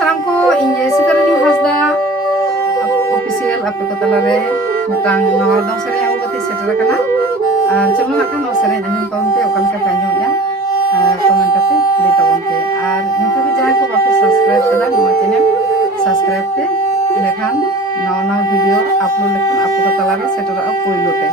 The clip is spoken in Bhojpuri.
साराम को इन जयसितरनी हासदा ऑफिशियल आपे को तलारे मिटांग नवा दong sering aku gati setra kana चलो ना kan sering anjum taun pe okal ka panjung ya comment kate di taun pe ar nita bi jahay ko wape subscribe kada नवा channel subscribe pe lekhan nawa nawa video upload lekhan apu ko talare setra poilote